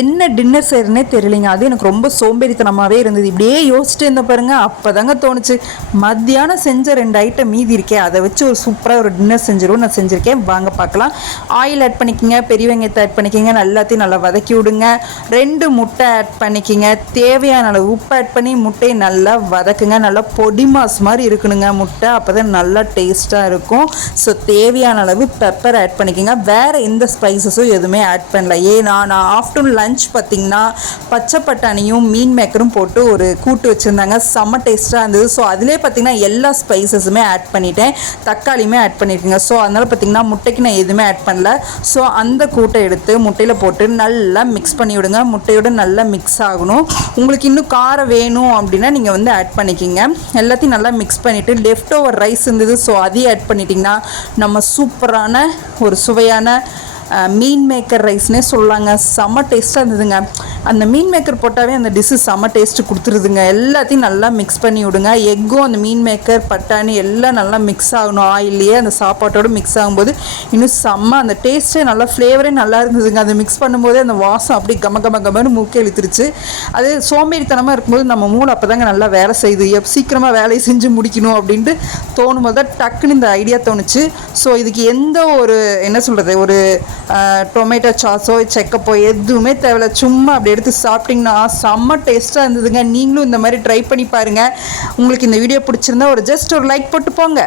என்ன டின்னர் செய்யறேனே தெரியலைங்க. அது எனக்கு ரொம்ப சோம்பேறித்தனமாகவே இருந்தது. இப்படியே யோசிச்சுட்டு இருந்த பாருங்க அப்போ தாங்க தோணுச்சு. மத்தியானம் செஞ்ச ரெண்டு ஐட்டம் மீதி இருக்கே அதை வச்சு ஒரு சூப்பராக ஒரு டின்னர் செஞ்சிடும் நான் செஞ்சுருக்கேன். வாங்க பார்க்கலாம். ஆயில் ஆட் பண்ணிக்கிங்க பெரிய வெங்காயத்தை ஆட் பண்ணிக்கோங்க எல்லாத்தையும் நல்லா வதக்கி விடுங்க. ரெண்டு முட்டை ஆட் பண்ணிக்கிங்க. தேவையான அளவு உப்பு ஆட் பண்ணி முட்டையை நல்லா வதக்குங்க. நல்லா பொடி மாஸ் மாதிரி இருக்கணுங்க முட்டை. அப்போ தான் நல்லா டேஸ்ட்டாக இருக்கும். ஸோ தேவையான அளவு பெப்பர் ஆட் பண்ணிக்கிங்க. வேறு எந்த ஸ்பைசஸும் எதுவுமே ஆட் பண்ணல. ஏன்னா நான் ஆஃப்டர்நூன் லஞ்ச் பார்த்தீங்கன்னா பச்சை பட்டாணியும் மீன் மேக்கரும் போட்டு ஒரு கூட்டு வச்சுருந்தாங்க. செம்ம டேஸ்ட்டாக இருந்தது. ஸோ அதிலே பார்த்தீங்கன்னா எல்லா ஸ்பைசஸுமே ஆட் பண்ணிட்டேன். தக்காளியுமே ஆட் பண்ணியிருக்கேங்க ஸோ அதனால் பார்த்தீங்கன்னா முட்டைக்கு நான் எதுவுமே ஆட் பண்ணல. ஸோ அந்த கூட்டை எடுத்து முட்டையில் போட்டு நல்லா மிக்ஸ் பண்ணி விடுங்க. முட்டையோட நல்லா மிக்ஸ் ஆகணும். உங்களுக்கு இன்னும் காரம் வேணும் அப்படின்னா நீங்கள் வந்து ஆட் பண்ணிக்கிங்க. எல்லாத்தையும் நல்லா மிக்ஸ் பண்ணிவிட்டு லெஃப்ட் ஓவர் ரைஸ் இருந்தது. ஸோ அதையும் ஆட் பண்ணிட்டிங்கன்னா நம்ம சூப்பரான ஒரு சுவையான மீன் மேக்கர் ரைஸ்னே சொல்லாங்க. செம்ம டேஸ்ட்டாக இருந்ததுங்க. அந்த மீன் மேக்கர் போட்டாவே அந்த டிஷ்ஷு செம்ம டேஸ்ட்டு கொடுத்துருதுங்க. எல்லாத்தையும் நல்லா மிக்ஸ் பண்ணி விடுங்க. எக்கும் அந்த மீன் மேக்கர் பட்டாணி எல்லாம் நல்லா மிக்ஸ் ஆகணும். ஆயிலேயே அந்த சாப்பாட்டோட மிக்ஸ் ஆகும்போது இன்னும் செம்ம அந்த டேஸ்ட்டே நல்லா ஃப்ளேவரே நல்லா இருந்ததுங்க. அதை மிக்ஸ் பண்ணும்போதே அந்த வாசம் அப்படியே கம கம கமன்னு மூக்கே இழுத்துருச்சு. அது சோம்பேறித்தனமாக இருக்கும்போது நம்ம மூளை அப்போ தாங்க நல்லா வேலை செய்யுது. எப் சீக்கிரமாக வேலையை செஞ்சு முடிக்கணும் அப்படின்ட்டு தோணும்போது தான் டக்குன்னு இந்த ஐடியா தோணுச்சு. ஸோ இதுக்கு எந்த ஒரு என்ன சொல்கிறது ஒரு டொமேட்டோ சாஸோ செக்கப்போ எதுவுமே தேவையில்ல. சும்மா அப்படி எடுத்து சாப்பிட்டிங்கன்னா செம்ம டேஸ்ட்டாக இருந்ததுங்க. நீங்களும் இந்த மாதிரி ட்ரை பண்ணி பாருங்கள் உங்களுக்கு இந்த வீடியோ பிடிச்சிருந்தா ஒரு ஜஸ்ட் ஒரு லைக் போட்டு போங்க.